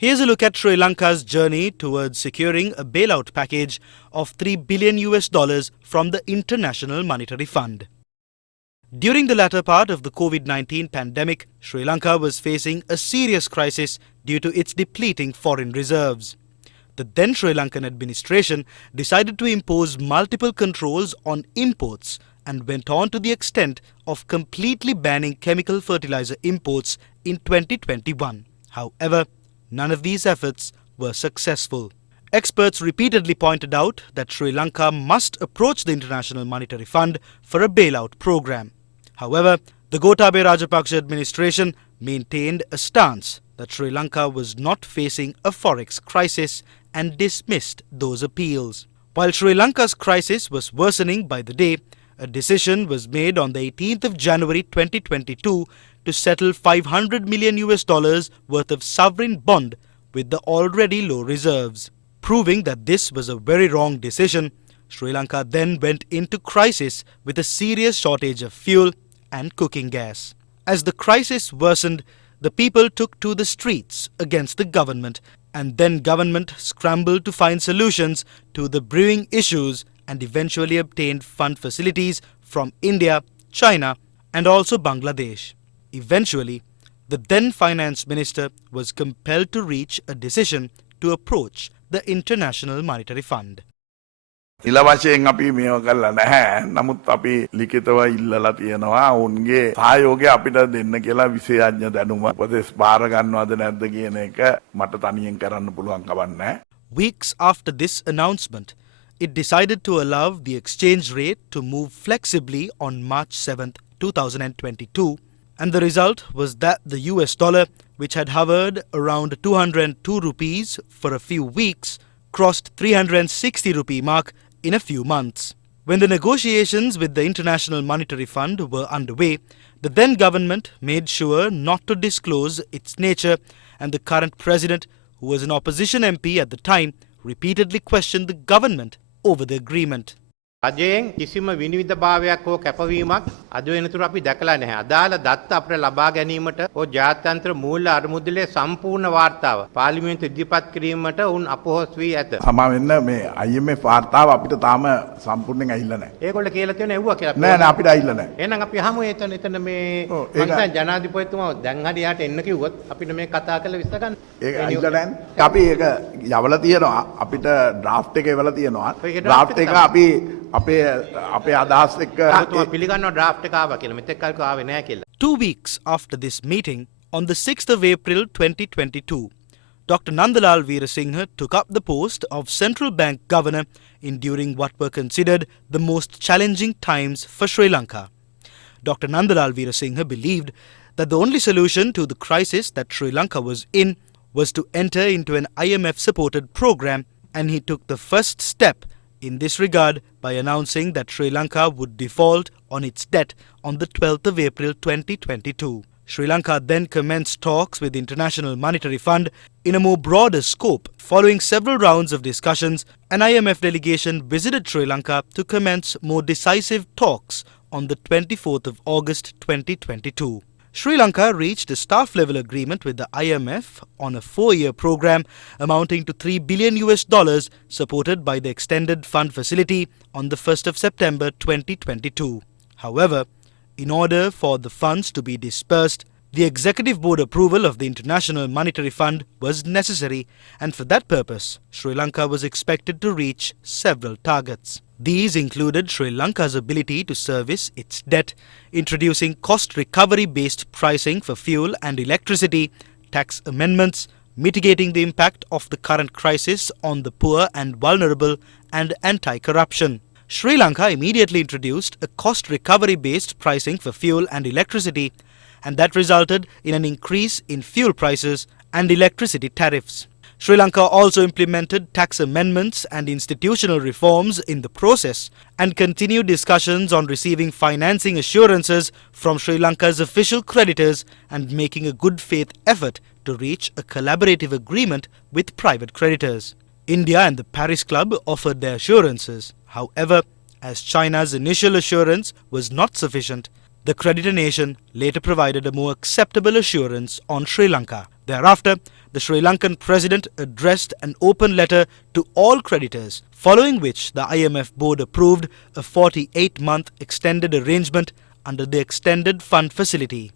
Here's a look at Sri Lanka's journey towards securing a bailout package of $3 billion from the International Monetary Fund. During the latter part of the COVID-19 pandemic, Sri Lanka was facing a serious crisis due to its depleting foreign reserves. The then Sri Lankan administration decided to impose multiple controls on imports and went on to the extent of completely banning chemical fertilizer imports in 2021. However, none of these efforts were successful. Experts repeatedly pointed out that Sri Lanka must approach the International Monetary Fund for a bailout program. However, the Gotabaya Rajapaksa administration maintained a stance that Sri Lanka was not facing a forex crisis and dismissed those appeals. While Sri Lanka's crisis was worsening by the day, a decision was made on the 18th of January 2022 to settle $500 million worth of sovereign bond with the already low reserves. Proving that this was a very wrong decision, Sri Lanka then went into crisis with a serious shortage of fuel and cooking gas. As the crisis worsened, the people took to the streets against the government, and then government scrambled to find solutions to the brewing issues and eventually obtained fund facilities from India, China and also Bangladesh. Eventually, the then finance minister was compelled to reach a decision to approach the International Monetary Fund. ඉල වශයෙන් අපි මේව කරලා නැහැ. නමුත් අපි ලිඛිතව ඉල්ලලා තියෙනවා උන්ගේ සහයෝගය අපිට දෙන්න කියලා විශේෂඥ දැනුම උපදෙස් බාර ගන්නවද නැද්ද කියන එක මට තනියෙන් කරන්න පුළුවන් කමක් නැහැ. Weeks after this announcement, it decided to allow the exchange rate to move flexibly on March 7, 2022, and the result was that the US dollar, which had hovered around 202 rupees for a few weeks, crossed 360 rupee mark in a few months. When the negotiations with the International Monetary Fund were underway, the then government made sure not to disclose its nature, and the current president, who was an opposition MP at the time, repeatedly questioned the government over the agreement. රජයෙන් කිසිම විනිවිදභාවයක් හෝ කැපවීමක් අද වෙනතුරු අපි දැකලා නැහැ. අදාළ දත්ත අපිට ලබා ගැනීමට හෝ ජාත්‍යන්තර මූල්‍ය අරමුදලේ සම්පූර්ණ වාර්තාව පාර්ලිමේන්තු ඉදිරිපත් කිරීමට උන් අපොහොස් වී ඇත. සමා වෙන්න මේ IMF වාර්තාව අපිට තාම සම්පූර්ණයෙන් ඇහිලා නැහැ. ඒගොල්ලෝ කියලා තියෙන එව්වා කියලා. නෑ නෑ අපිට ඇහිලා නැහැ. එහෙනම් අපි අහමු එතන මේ මම දැන් ජනාධිපතිතුමා දැන් හරි යාට එන්න කිව්වොත් අපිට මේ කතා කරලා විශ්ල ගන්න. ඒක ඇහිලා නැහැ. අපි ඒක යවලා තියෙනවා. අපිට ඩ්‍රාෆ්ට් එක එවලා තියෙනවා. ඩ්‍රාෆ්ට් එක අපි අපේ අදහස් එක්ක පිළිගන්නවා ඩ්‍රාෆ්ට් එක ආවා කියලා. මෙතෙක් කල්ක ආවේ නැහැ කියලා. 2 weeks after this meeting, on the 6th of April 2022, Dr. Nandalal Veerasinghe took up the post of Central Bank Governor during what were considered the most challenging times for Sri Lanka. Dr. Nandalal Veerasinghe believed that the only solution to the crisis that Sri Lanka was in was to enter into an IMF-supported program, and he took the first step in this regard by announcing that Sri Lanka would default on its debt on the 12th of April 2022. Sri Lanka then commenced talks with the International Monetary Fund in a more broader scope. Following several rounds of discussions, an IMF delegation visited Sri Lanka to commence more decisive talks on the 24th of August 2022. Sri Lanka reached a staff-level agreement with the IMF on a 4-year program amounting to $3 billion supported by the Extended Fund Facility on the 1st of September 2022. However, in order for the funds to be dispersed, the Executive Board approval of the International Monetary Fund was necessary, and for that purpose, Sri Lanka was expected to reach several targets. These included Sri Lanka's ability to service its debt, introducing cost recovery-based pricing for fuel and electricity, tax amendments, mitigating the impact of the current crisis on the poor and vulnerable, and anti-corruption. Sri Lanka immediately introduced a cost recovery-based pricing for fuel and electricity, and that resulted in an increase in fuel prices and electricity tariffs. Sri Lanka also implemented tax amendments and institutional reforms in the process, and continued discussions on receiving financing assurances from Sri Lanka's official creditors and making a good faith effort to reach a collaborative agreement with private creditors. India and the Paris Club offered their assurances. However, as China's initial assurance was not sufficient, the creditor nation later provided a more acceptable assurance on Sri Lanka. Thereafter, the Sri Lankan president addressed an open letter to all creditors, following which the IMF board approved a 48-month extended arrangement under the Extended Fund Facility.